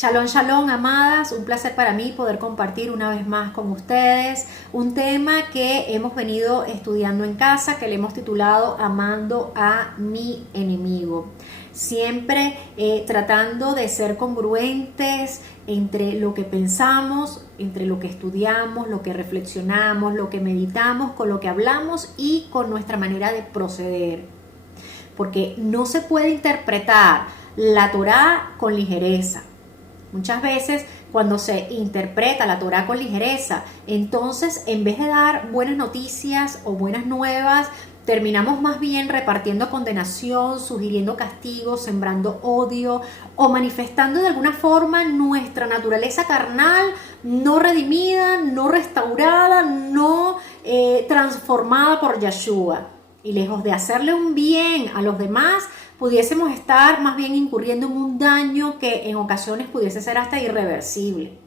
Shalom, shalom, amadas. Un placer para mí poder compartir una vez más con ustedes un tema que hemos venido estudiando en casa, que le hemos titulado Amando a mi enemigo. Siempre tratando de ser congruentes entre lo que pensamos, entre lo que estudiamos, lo que reflexionamos, lo que meditamos, con lo que hablamos y con nuestra manera de proceder. Porque no se puede interpretar la Torá con ligereza. Muchas veces cuando se interpreta la Torá con ligereza, entonces en vez de dar buenas noticias o buenas nuevas, terminamos más bien repartiendo condenación, sugiriendo castigos, sembrando odio o manifestando de alguna forma nuestra naturaleza carnal no redimida, no restaurada, no transformada por Yeshua. Y lejos de hacerle un bien a los demás, pudiésemos estar más bien incurriendo en un daño que en ocasiones pudiese ser hasta irreversible.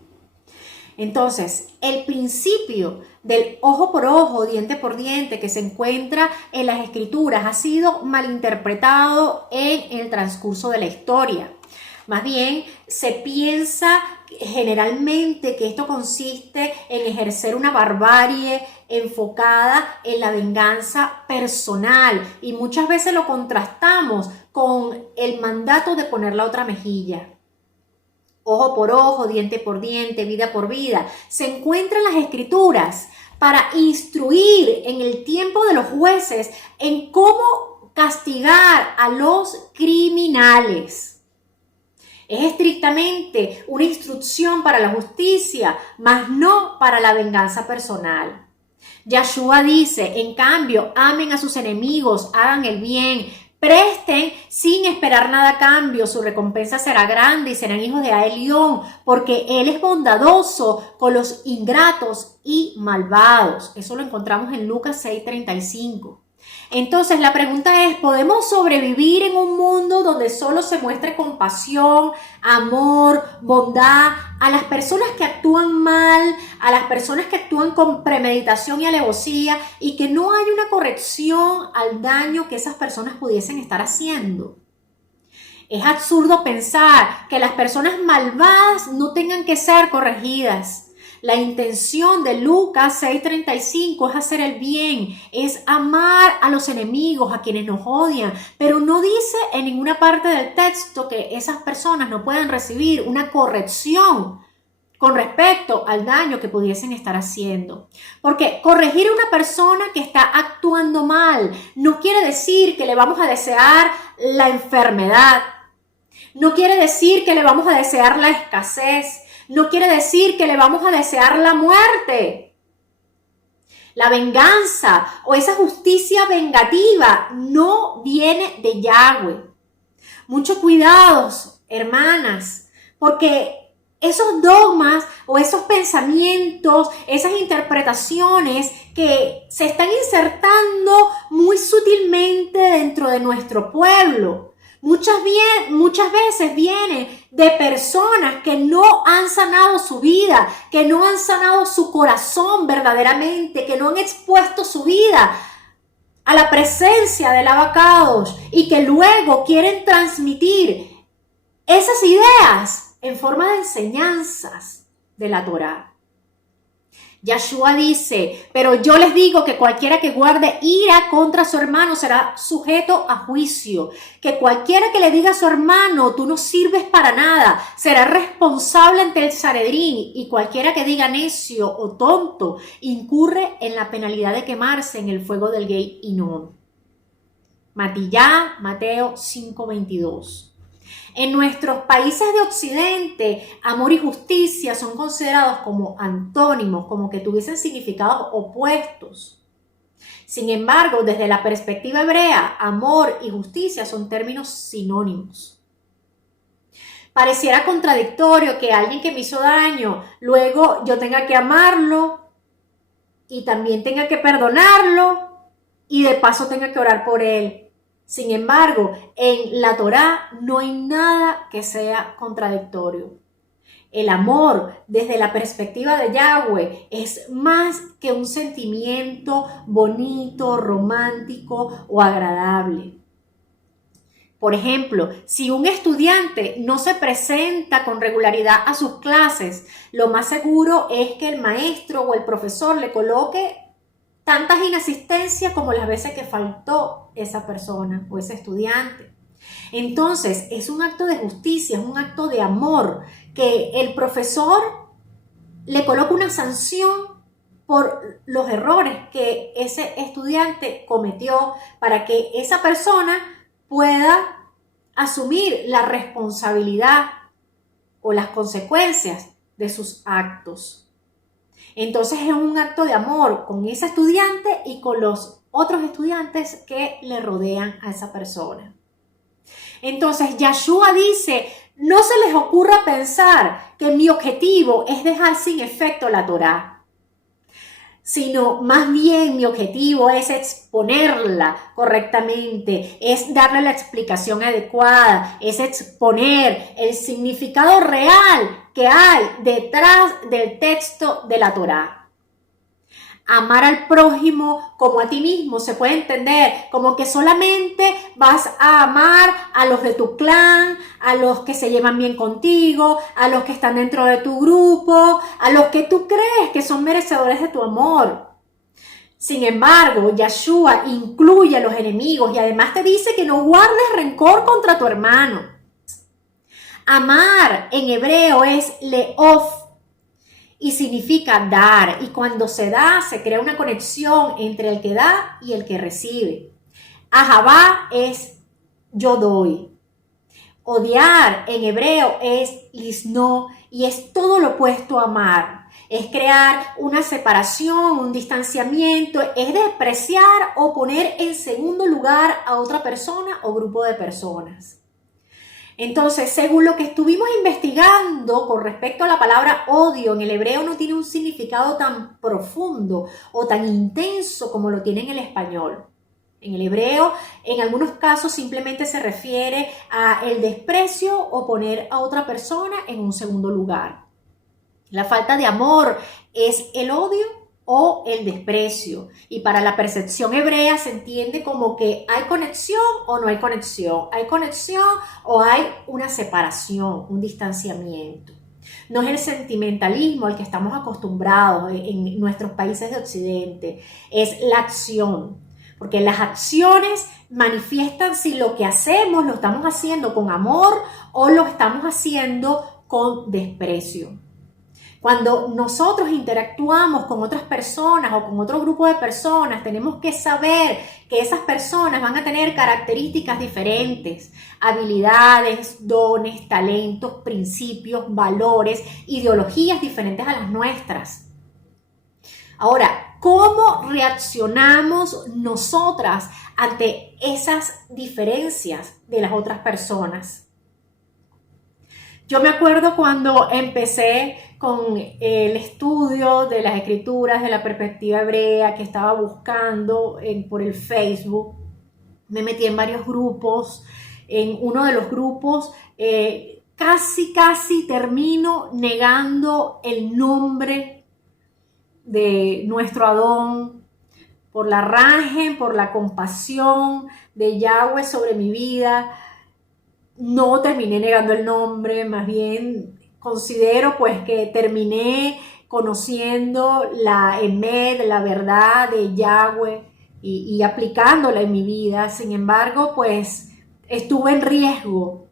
Entonces, el principio del ojo por ojo, diente por diente, que se encuentra en las Escrituras, ha sido malinterpretado en el transcurso de la historia. Más bien, se piensa generalmente que esto consiste en ejercer una barbarie enfocada en la venganza personal y muchas veces lo contrastamos con el mandato de poner la otra mejilla. Ojo por ojo, diente por diente, vida por vida. Se encuentra en las Escrituras para instruir en el tiempo de los jueces en cómo castigar a los criminales. Es estrictamente una instrucción para la justicia, mas no para la venganza personal. Yeshua dice, en cambio, amen a sus enemigos, hagan el bien, presten sin esperar nada a cambio, su recompensa será grande y serán hijos de Elión, porque Él es bondadoso con los ingratos y malvados. Eso lo encontramos en Lucas 6:35. Entonces la pregunta es, ¿podemos sobrevivir en un mundo donde solo se muestre compasión, amor, bondad a las personas que actúan mal, a las personas que actúan con premeditación y alevosía y que no hay una corrección al daño que esas personas pudiesen estar haciendo? Es absurdo pensar que las personas malvadas no tengan que ser corregidas. La intención de Lucas 6:35 es hacer el bien, es amar a los enemigos, a quienes nos odian, pero no dice en ninguna parte del texto que esas personas no puedan recibir una corrección con respecto al daño que pudiesen estar haciendo. Porque corregir a una persona que está actuando mal no quiere decir que le vamos a desear la enfermedad, no quiere decir que le vamos a desear la escasez, no quiere decir que le vamos a desear la muerte. La venganza o esa justicia vengativa no viene de Yahweh. Mucho cuidados, hermanas, porque esos dogmas o esos pensamientos, esas interpretaciones que se están insertando muy sutilmente dentro de nuestro pueblo, muchas veces viene de personas que no han sanado su vida, que no han sanado su corazón verdaderamente, que no han expuesto su vida a la presencia del Abacados y que luego quieren transmitir esas ideas en forma de enseñanzas de la Torá. Yeshua dice, pero yo les digo que cualquiera que guarde ira contra su hermano será sujeto a juicio. Que cualquiera que le diga a su hermano, tú no sirves para nada, será responsable ante el Sanedrín. Y cualquiera que diga necio o tonto, incurre en la penalidad de quemarse en el fuego del Gei Hinnom. Mateo 5:22. En nuestros países de Occidente, amor y justicia son considerados como antónimos, como que tuviesen significados opuestos. Sin embargo, desde la perspectiva hebrea, amor y justicia son términos sinónimos. Pareciera contradictorio que alguien que me hizo daño, luego yo tenga que amarlo y también tenga que perdonarlo y de paso tenga que orar por él. Sin embargo, en la Torá no hay nada que sea contradictorio. El amor, desde la perspectiva de Yahweh, es más que un sentimiento bonito, romántico o agradable. Por ejemplo, si un estudiante no se presenta con regularidad a sus clases, lo más seguro es que el maestro o el profesor le coloque tantas inasistencias como las veces que faltó esa persona o ese estudiante. Entonces, es un acto de justicia, es un acto de amor que el profesor le coloca una sanción por los errores que ese estudiante cometió para que esa persona pueda asumir la responsabilidad o las consecuencias de sus actos. Entonces es un acto de amor con ese estudiante y con los otros estudiantes que le rodean a esa persona. Entonces Yeshua dice, no se les ocurra pensar que mi objetivo es dejar sin efecto la Torá, sino más bien mi objetivo es exponerla correctamente, es darle la explicación adecuada, es exponer el significado real que hay detrás del texto de la Torá. Amar al prójimo como a ti mismo se puede entender como que solamente vas a amar a los de tu clan, a los que se llevan bien contigo, a los que están dentro de tu grupo, a los que tú crees que son merecedores de tu amor. Sin embargo, Yeshua incluye a los enemigos y además te dice que no guardes rencor contra tu hermano. Amar en hebreo es leof y significa dar, y cuando se da se crea una conexión entre el que da y el que recibe. Ahabá es yo doy. Odiar en hebreo es lisno y es todo lo opuesto a amar. Es crear una separación, un distanciamiento, es despreciar o poner en segundo lugar a otra persona o grupo de personas. Entonces, según lo que estuvimos investigando con respecto a la palabra odio, en el hebreo no tiene un significado tan profundo o tan intenso como lo tiene en el español. En el hebreo, en algunos casos simplemente se refiere a el desprecio o poner a otra persona en un segundo lugar. La falta de amor es el odio o el desprecio. Y para la percepción hebrea se entiende como que hay conexión o no hay conexión. Hay conexión o hay una separación, un distanciamiento. No es el sentimentalismo al que estamos acostumbrados en nuestros países de Occidente. Es la acción. Porque las acciones manifiestan si lo que hacemos lo estamos haciendo con amor o lo estamos haciendo con desprecio. Cuando nosotros interactuamos con otras personas o con otro grupo de personas, tenemos que saber que esas personas van a tener características diferentes, habilidades, dones, talentos, principios, valores, ideologías diferentes a las nuestras. Ahora, ¿cómo reaccionamos nosotras ante esas diferencias de las otras personas? Yo me acuerdo cuando empecé con el estudio de las escrituras de la perspectiva hebrea que estaba buscando por el Facebook. Me metí en varios grupos. En uno de los grupos casi termino negando el nombre de nuestro Adón por la rajen, por la compasión de Yahweh sobre mi vida. No terminé negando el nombre, más bien considero pues que terminé conociendo la emed, la verdad de Yahweh y aplicándola en mi vida. Sin embargo, pues estuve en riesgo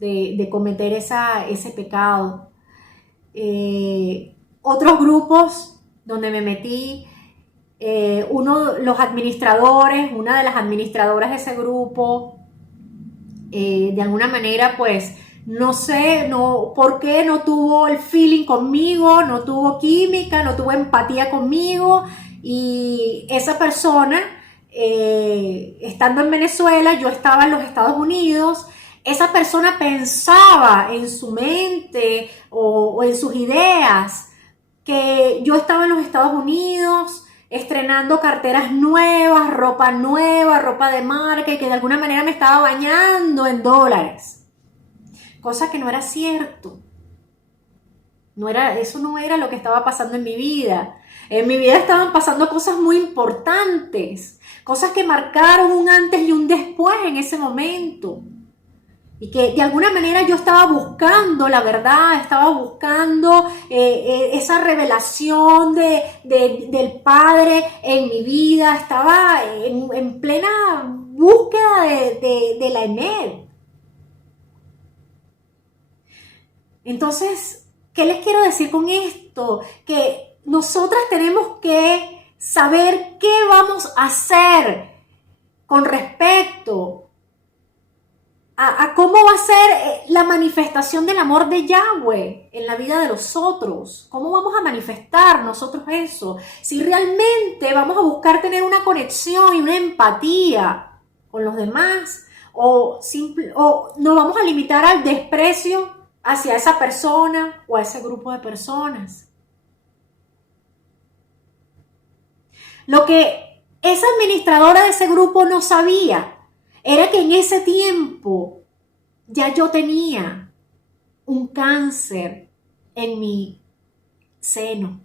de cometer ese pecado. Otros grupos donde me metí, los administradores, una de las administradoras de ese grupo, de alguna manera pues no sé por qué no tuvo el feeling conmigo, no tuvo química, no tuvo empatía conmigo, y esa persona estando en Venezuela, yo estaba en los Estados Unidos, esa persona pensaba en su mente o en sus ideas que yo estaba en los Estados Unidos estrenando carteras nuevas, ropa nueva, ropa de marca, y que de alguna manera me estaba bañando en dólares. Cosa que no era cierto. Eso no era lo que estaba pasando en mi vida. En mi vida estaban pasando cosas muy importantes, cosas que marcaron un antes y un después en ese momento. y que de alguna manera yo estaba buscando la verdad, estaba buscando esa revelación del Padre en mi vida, estaba en plena búsqueda de la Emet. Entonces, ¿qué les quiero decir con esto? Que nosotras tenemos que saber qué vamos a hacer con respecto a cómo va a ser la manifestación del amor de Yahweh en la vida de los otros. ¿Cómo vamos a manifestar nosotros eso? Si realmente vamos a buscar tener una conexión y una empatía con los demás, o nos vamos a limitar al desprecio hacia esa persona o a ese grupo de personas. Lo que esa administradora de ese grupo no sabía era que en ese tiempo ya yo tenía un cáncer en mi seno.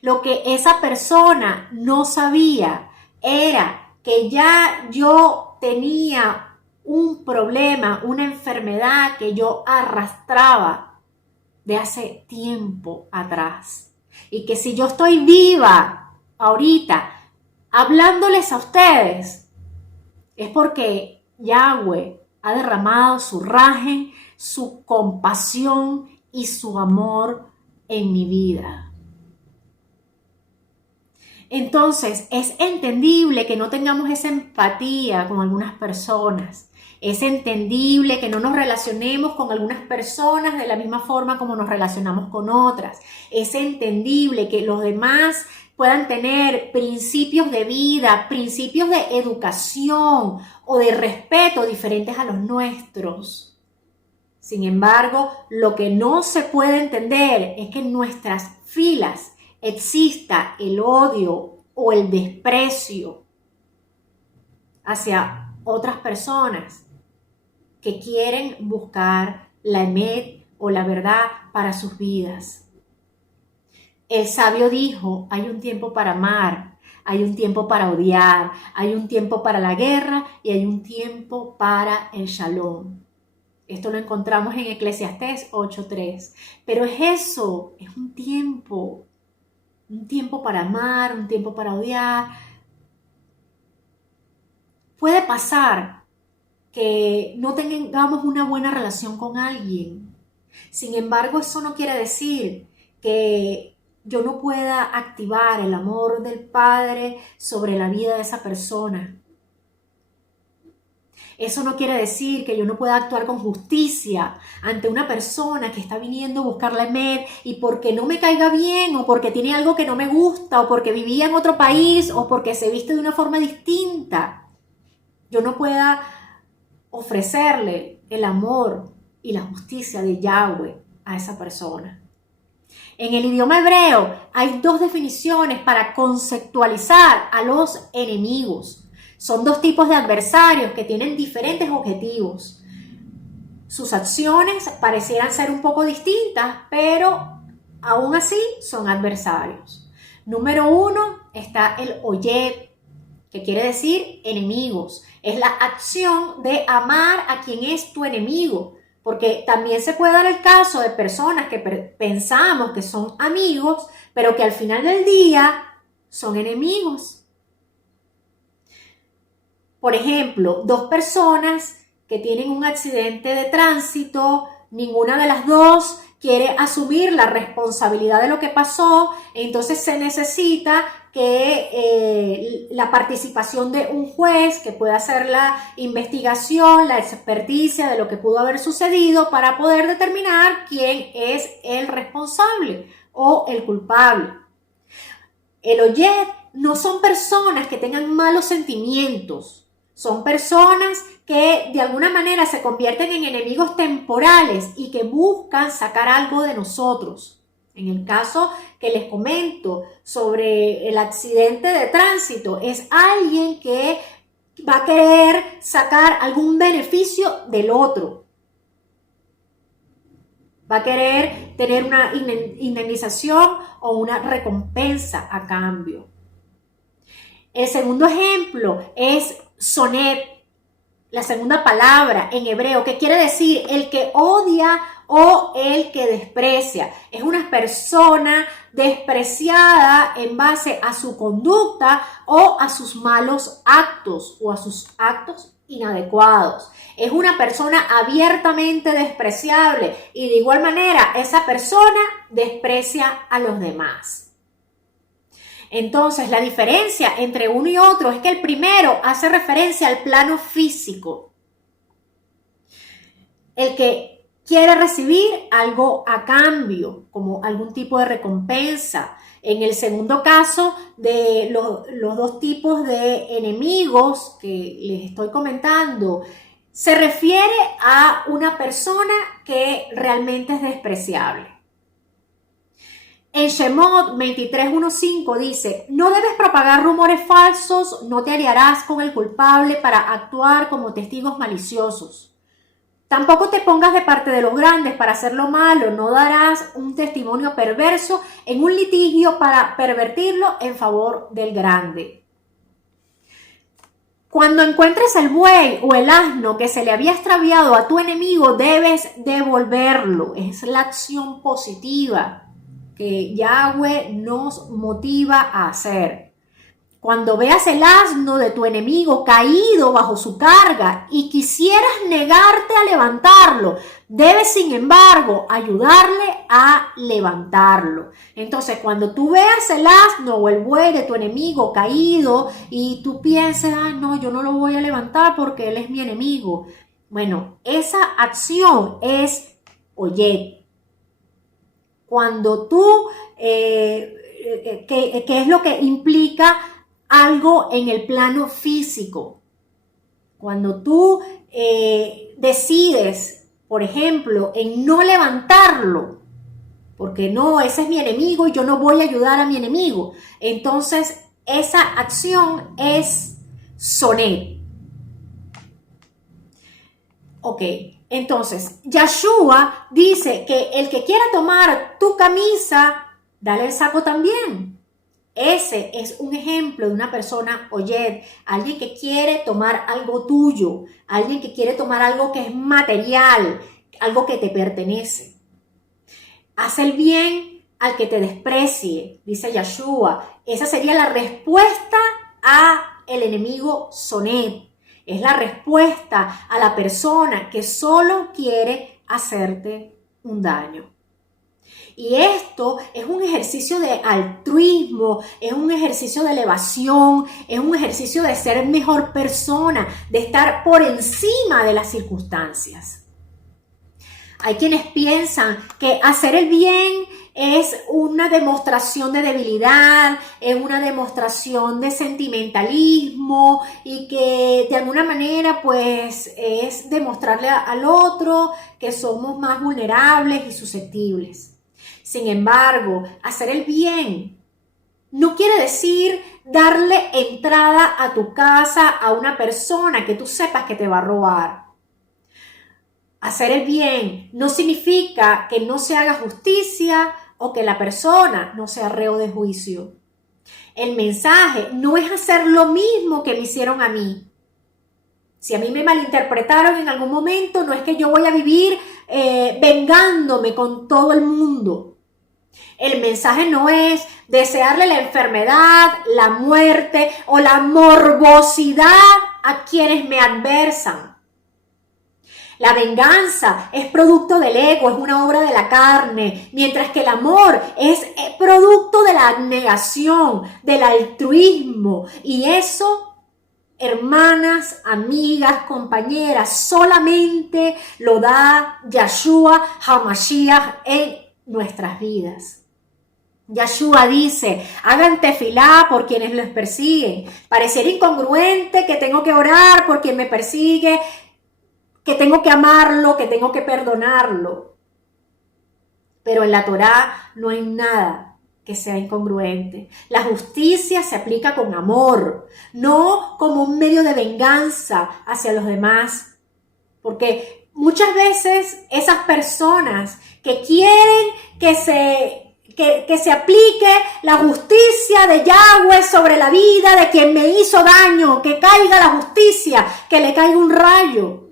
Lo que esa persona no sabía era que ya yo tenía un problema, una enfermedad que yo arrastraba de hace tiempo atrás. Y que si yo estoy viva ahorita hablándoles a ustedes, es porque Yahweh ha derramado su raje, su compasión y su amor en mi vida. Entonces, es entendible que no tengamos esa empatía con algunas personas. Es entendible que no nos relacionemos con algunas personas de la misma forma como nos relacionamos con otras. Es entendible que los demás puedan tener principios de vida, principios de educación o de respeto diferentes a los nuestros. Sin embargo, lo que no se puede entender es que en nuestras filas exista el odio o el desprecio hacia otras personas que quieren buscar la emet o la verdad para sus vidas. El sabio dijo, hay un tiempo para amar, hay un tiempo para odiar, hay un tiempo para la guerra y hay un tiempo para el shalom. Esto lo encontramos en Eclesiastés 8:3. Pero es eso, es un tiempo para amar, un tiempo para odiar. Puede pasar que no tengamos una buena relación con alguien. Sin embargo, eso no quiere decir que yo no pueda activar el amor del Padre sobre la vida de esa persona. Eso no quiere decir que yo no pueda actuar con justicia ante una persona que está viniendo a buscar la emet y porque no me caiga bien o porque tiene algo que no me gusta o porque vivía en otro país o porque se viste de una forma distinta. Yo no pueda ofrecerle el amor y la justicia de Yahweh a esa persona. En el idioma hebreo hay dos definiciones para conceptualizar a los enemigos. Son dos tipos de adversarios que tienen diferentes objetivos. Sus acciones parecieran ser un poco distintas, pero aún así son adversarios. Número 1 está el oyed, que quiere decir enemigos. Es la acción de amar a quien es tu enemigo. Porque también se puede dar el caso de personas que pensamos que son amigos, pero que al final del día son enemigos. Por ejemplo, dos personas que tienen un accidente de tránsito, ninguna de las dos quiere asumir la responsabilidad de lo que pasó, entonces se necesita que la participación de un juez que pueda hacer la investigación, la experticia de lo que pudo haber sucedido para poder determinar quién es el responsable o el culpable. El oyed no son personas que tengan malos sentimientos, son personas que de alguna manera se convierten en enemigos temporales y que buscan sacar algo de nosotros. En el caso que les comento sobre el accidente de tránsito, es alguien que va a querer sacar algún beneficio del otro. Va a querer tener una indemnización o una recompensa a cambio. El segundo ejemplo es Sonet, la segunda palabra en hebreo, que quiere decir el que odia o el que desprecia. Es una persona despreciada en base a su conducta o a sus malos actos o a sus actos inadecuados. Es una persona abiertamente despreciable y de igual manera esa persona desprecia a los demás. Entonces, la diferencia entre uno y otro es que el primero hace referencia al plano físico. El que quiere recibir algo a cambio, como algún tipo de recompensa. En el segundo caso, de los dos tipos de enemigos que les estoy comentando, se refiere a una persona que realmente es despreciable. En Shemot 23:1-5 dice, no debes propagar rumores falsos, no te aliarás con el culpable para actuar como testigos maliciosos. Tampoco te pongas de parte de los grandes para hacer lo malo, no darás un testimonio perverso en un litigio para pervertirlo en favor del grande. Cuando encuentres el buey o el asno que se le había extraviado a tu enemigo, debes devolverlo. Es la acción positiva que Yahweh nos motiva a hacer. Cuando veas el asno de tu enemigo caído bajo su carga y quisieras negarte a levantarlo, debes sin embargo ayudarle a levantarlo. Entonces, cuando tú veas el asno o el buey de tu enemigo caído y tú pienses, no, yo no lo voy a levantar porque él es mi enemigo. Bueno, esa acción es oyed. Cuando tú, ¿qué es lo que implica algo en el plano físico? Cuando tú decides, por ejemplo, en no levantarlo, porque no, ese es mi enemigo y yo no voy a ayudar a mi enemigo, entonces esa acción es sonet. Ok. Entonces, Yahshua dice que el que quiera tomar tu camisa, dale el saco también. Ese es un ejemplo de una persona oyed, alguien que quiere tomar algo tuyo, alguien que quiere tomar algo que es material, algo que te pertenece. Haz el bien al que te desprecie, dice Yahshua. Esa sería la respuesta a el enemigo sonet. Es la respuesta a la persona que solo quiere hacerte un daño. Y esto es un ejercicio de altruismo, es un ejercicio de elevación, es un ejercicio de ser mejor persona, de estar por encima de las circunstancias. Hay quienes piensan que hacer el bien es una demostración de debilidad, es una demostración de sentimentalismo y que de alguna manera pues es demostrarle al otro que somos más vulnerables y susceptibles. Sin embargo, hacer el bien no quiere decir darle entrada a tu casa a una persona que tú sepas que te va a robar. Hacer el bien no significa que no se haga justicia o que la persona no sea reo de juicio. El mensaje no es hacer lo mismo que me hicieron a mí. Si a mí me malinterpretaron en algún momento, no es que yo voy a vivir vengándome con todo el mundo. El mensaje no es desearle la enfermedad, la muerte o la morbosidad a quienes me adversan. La venganza es producto del ego, es una obra de la carne, mientras que el amor es producto de la abnegación, del altruismo. Y eso, hermanas, amigas, compañeras, solamente lo da Yahshua HaMashiach en nuestras vidas. Yahshua dice, hagan tefilá por quienes los persiguen. Pareciera incongruente que tengo que orar por quien me persigue, que tengo que amarlo, que tengo que perdonarlo. Pero en la Torá no hay nada que sea incongruente. La justicia se aplica con amor, no como un medio de venganza hacia los demás. Porque muchas veces esas personas que quieren que se que se aplique la justicia de Yahweh sobre la vida de quien me hizo daño, que caiga la justicia, que le caiga un rayo.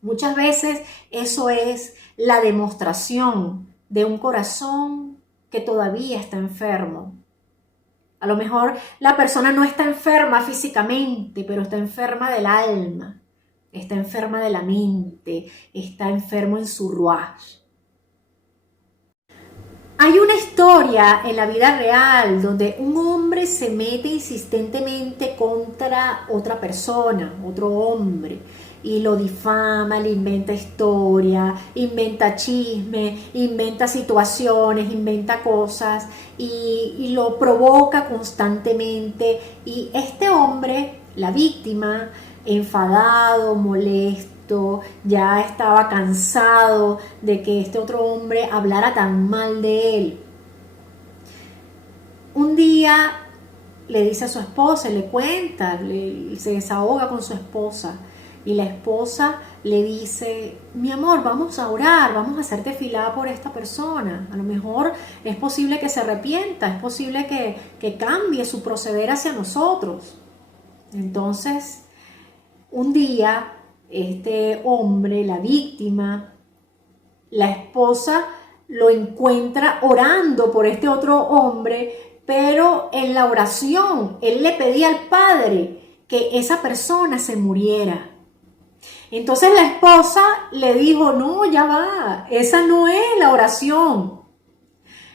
Muchas veces eso es la demostración de un corazón que todavía está enfermo. A lo mejor la persona no está enferma físicamente, pero está enferma del alma, está enferma de la mente, está enfermo en su ruaj. Hay una historia en la vida real donde un hombre se mete insistentemente contra otra persona, otro hombre, y lo difama, le inventa historia, inventa chisme, inventa situaciones, inventa cosas y lo provoca constantemente. Y este hombre, la víctima, enfadado, molesto, ya estaba cansado de que este otro hombre hablara tan mal de él. Un día le dice a su esposa, le cuenta, se desahoga con su esposa. Y la esposa le dice, mi amor, vamos a orar, vamos a hacer tefilá por esta persona. A lo mejor es posible que se arrepienta, es posible que cambie su proceder hacia nosotros. Entonces, un día, este hombre, la víctima, la esposa lo encuentra orando por este otro hombre, pero en la oración, él le pedía al Padre que esa persona se muriera. Entonces la esposa le dijo, no, ya va, esa no es la oración.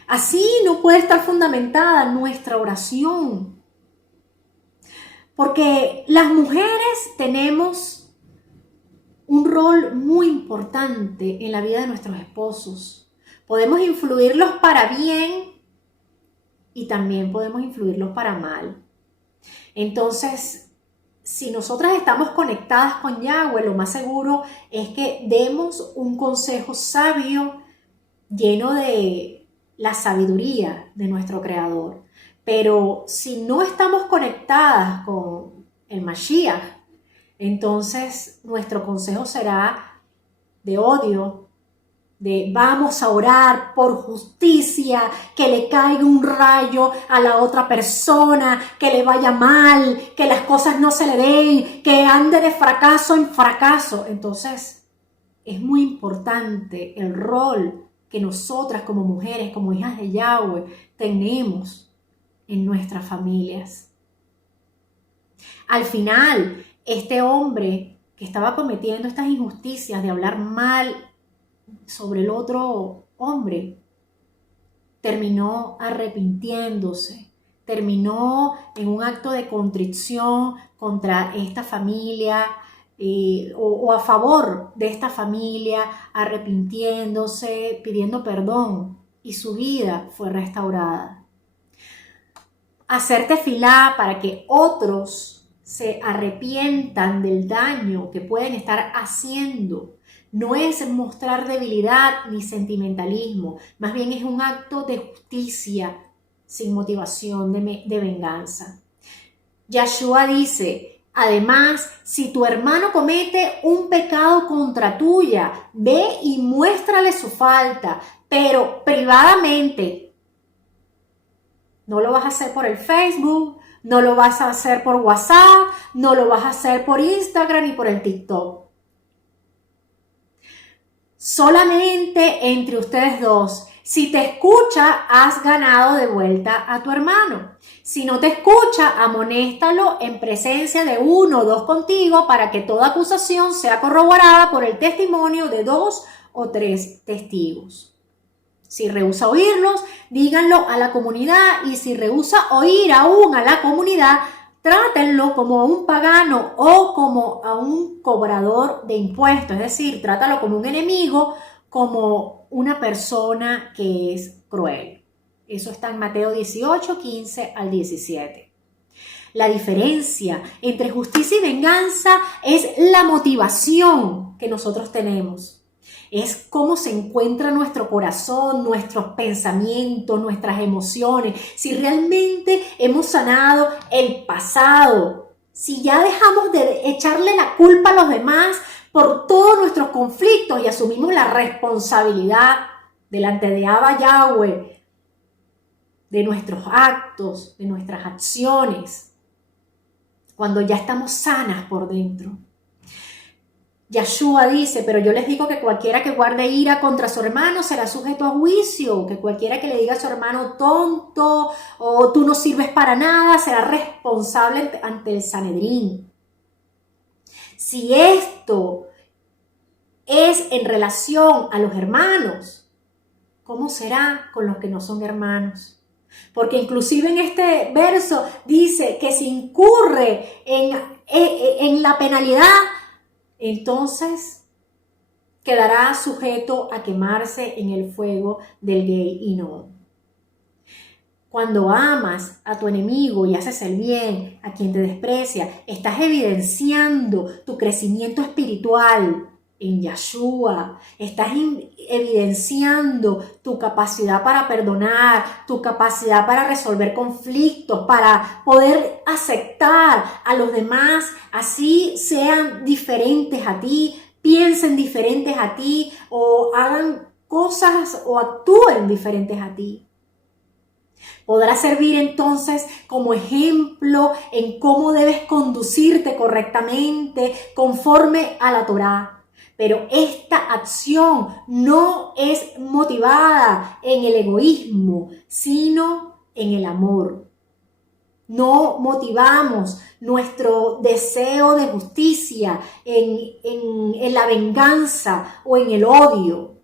Así no puede estar fundamentada nuestra oración. Porque las mujeres tenemos un rol muy importante en la vida de nuestros esposos. Podemos influirlos para bien y también podemos influirlos para mal. Entonces, si nosotras estamos conectadas con Yahweh, lo más seguro es que demos un consejo sabio lleno de la sabiduría de nuestro Creador. Pero si no estamos conectadas con el Mashiach, entonces nuestro consejo será de odio, de vamos a orar por justicia, que le caiga un rayo a la otra persona, que le vaya mal, que las cosas no se le den, que ande de fracaso en fracaso. Entonces, es muy importante el rol que nosotras como mujeres, como hijas de Yahweh, tenemos en nuestras familias. Al final, este hombre que estaba cometiendo estas injusticias de hablar mal sobre el otro hombre, terminó arrepintiéndose, terminó en un acto de contrición contra esta familia o a favor de esta familia, arrepintiéndose, pidiendo perdón, y su vida fue restaurada. Hacer tefilá para que otros se arrepientan del daño que pueden estar haciendo no es mostrar debilidad ni sentimentalismo, más bien es un acto de justicia sin motivación de venganza. Yahshua dice, además, si tu hermano comete un pecado contra tuya, ve y muéstrale su falta, pero privadamente. No lo vas a hacer por el Facebook, no lo vas a hacer por WhatsApp, no lo vas a hacer por Instagram ni por el TikTok. Solamente entre ustedes dos. Si te escucha, has ganado de vuelta a tu hermano. Si no te escucha, amonéstalo en presencia de 1 o 2 contigo para que toda acusación sea corroborada por el testimonio de 2 o 3 testigos. Si rehúsa oírlos, díganlo a la comunidad, y si rehúsa oír aún a la comunidad, trátenlo como a un pagano o como a un cobrador de impuestos, es decir, trátalo como un enemigo, como una persona que es cruel. Eso está en Mateo 18, 15 al 17. La diferencia entre justicia y venganza es la motivación que nosotros tenemos. Es cómo se encuentra nuestro corazón, nuestros pensamientos, nuestras emociones. Si realmente hemos sanado el pasado, si ya dejamos de echarle la culpa a los demás por todos nuestros conflictos y asumimos la responsabilidad delante de Abba Yahweh, de nuestros actos, de nuestras acciones, cuando ya estamos sanas por dentro. Yahshua dice, pero yo les digo que cualquiera que guarde ira contra su hermano será sujeto a juicio, que cualquiera que le diga a su hermano tonto o tú no sirves para nada será responsable ante el Sanedrín. Si esto es en relación a los hermanos, ¿cómo será con los que no son hermanos? Porque inclusive en este verso dice que si incurre en la penalidad, entonces quedará sujeto a quemarse en el fuego del Gehinnom. Cuando amas a tu enemigo y haces el bien a quien te desprecia, estás evidenciando tu crecimiento espiritual en Yahshua. Estás evidenciando tu capacidad para perdonar, tu capacidad para resolver conflictos, para poder aceptar a los demás, así sean diferentes a ti, piensen diferentes a ti o hagan cosas o actúen diferentes a ti. Podrá servir entonces como ejemplo en cómo debes conducirte correctamente conforme a la Torá. Pero esta acción no es motivada en el egoísmo, sino en el amor. No motivamos nuestro deseo de justicia en la venganza o en el odio,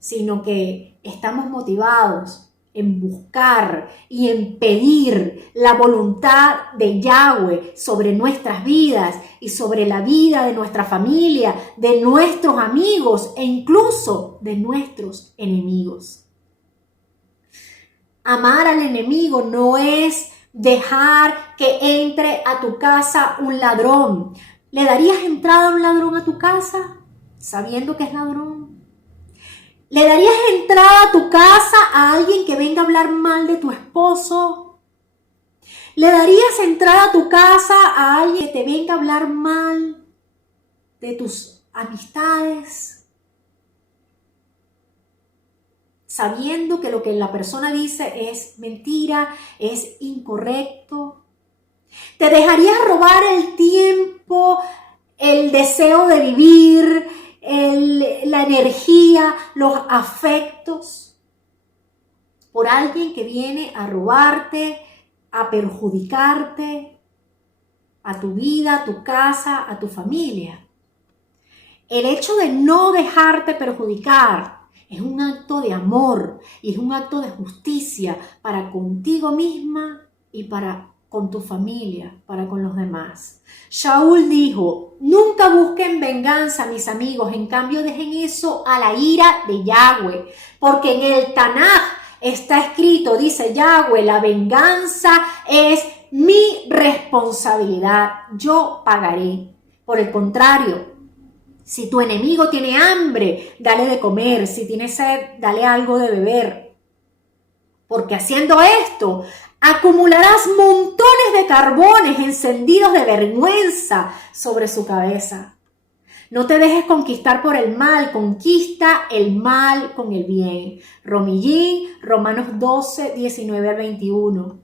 sino que estamos motivados en buscar y en pedir la voluntad de Yahweh sobre nuestras vidas y sobre la vida de nuestra familia, de nuestros amigos e incluso de nuestros enemigos. Amar al enemigo no es dejar que entre a tu casa un ladrón. ¿Le darías entrada a un ladrón a tu casa sabiendo que es ladrón? ¿Le darías entrada a tu casa a alguien que venga a hablar mal de tu esposo? ¿Le darías entrada a tu casa a alguien que te venga a hablar mal de tus amistades? Sabiendo que lo que la persona dice es mentira, es incorrecto. ¿Te dejarías robar el tiempo, el deseo de vivir, la energía, los afectos por alguien que viene a robarte, a perjudicarte, a tu vida, a tu casa, a tu familia? El hecho de no dejarte perjudicar es un acto de amor y es un acto de justicia para contigo misma y para con tu familia, para con los demás. Shaul dijo, nunca busquen venganza, mis amigos, en cambio dejen eso a la ira de Yahweh, porque en el Tanaj está escrito, dice Yahweh, la venganza es mi responsabilidad, yo pagaré. Por el contrario, si tu enemigo tiene hambre, dale de comer, si tiene sed, dale algo de beber, porque haciendo esto, acumularás montones de carbones encendidos de vergüenza sobre su cabeza. No te dejes conquistar por el mal, conquista el mal con el bien. Romillín, Romanos 12, 19 al 21.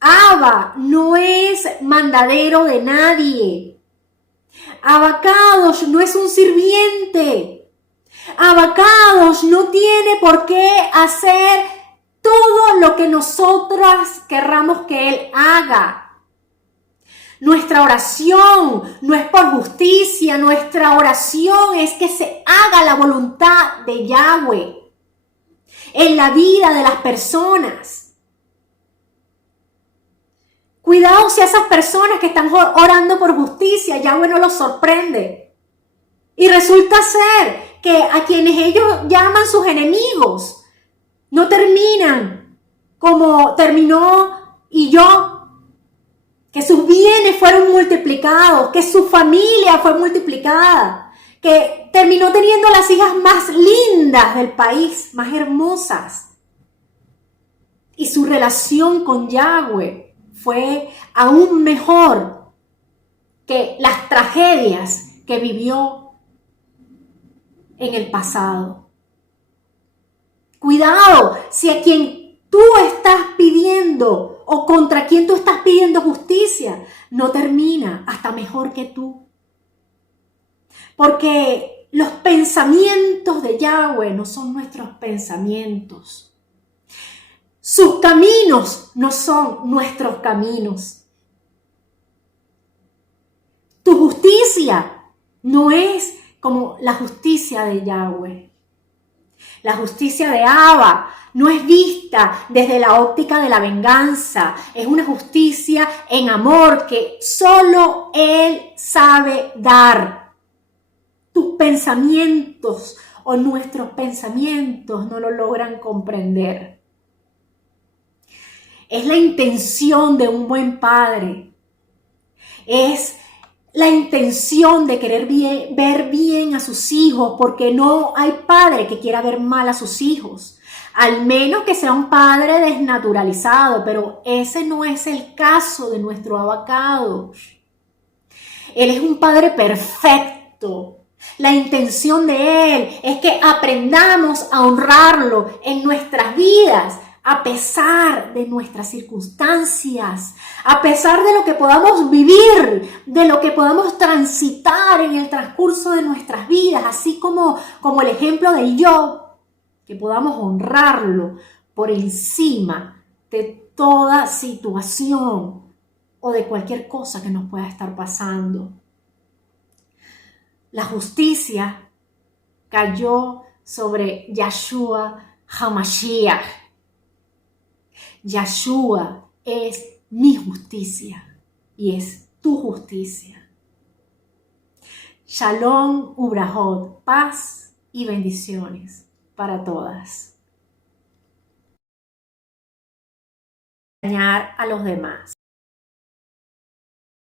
Abba no es mandadero de nadie. Abacados no es un sirviente. Abacados no tiene por qué hacer todo lo que nosotras querramos que Él haga. Nuestra oración no es por justicia, nuestra oración es que se haga la voluntad de Yahweh en la vida de las personas. Cuidado si esas personas que están orando por justicia, Yahweh no los sorprende. Y resulta ser que a quienes ellos llaman sus enemigos, no terminan como terminó y yo, que sus bienes fueron multiplicados, que su familia fue multiplicada, que terminó teniendo las hijas más lindas del país, más hermosas. Y su relación con Yahweh fue aún mejor que las tragedias que vivió en el pasado. Cuidado, si a quien tú estás pidiendo o contra quien tú estás pidiendo justicia no termina hasta mejor que tú. Porque los pensamientos de Yahweh no son nuestros pensamientos. Sus caminos no son nuestros caminos. Tu justicia no es como la justicia de Yahweh. La justicia de Abba no es vista desde la óptica de la venganza. Es una justicia en amor que solo Él sabe dar. Tus pensamientos o nuestros pensamientos no lo logran comprender. Es la intención de un buen padre. Es la intención de querer ver bien a sus hijos, porque no hay padre que quiera ver mal a sus hijos, al menos que sea un padre desnaturalizado, pero ese no es el caso de nuestro abacado. Él es un padre perfecto. La intención de Él es que aprendamos a honrarlo en nuestras vidas, a pesar de nuestras circunstancias, a pesar de lo que podamos vivir, de lo que podamos transitar en el transcurso de nuestras vidas, así como el ejemplo de Job, que podamos honrarlo por encima de toda situación o de cualquier cosa que nos pueda estar pasando. La justicia cayó sobre Yahshua HaMashiach. Yahshua es mi justicia y es tu justicia. Shalom Ubrahot, paz y bendiciones para todas. Engañar a los demás.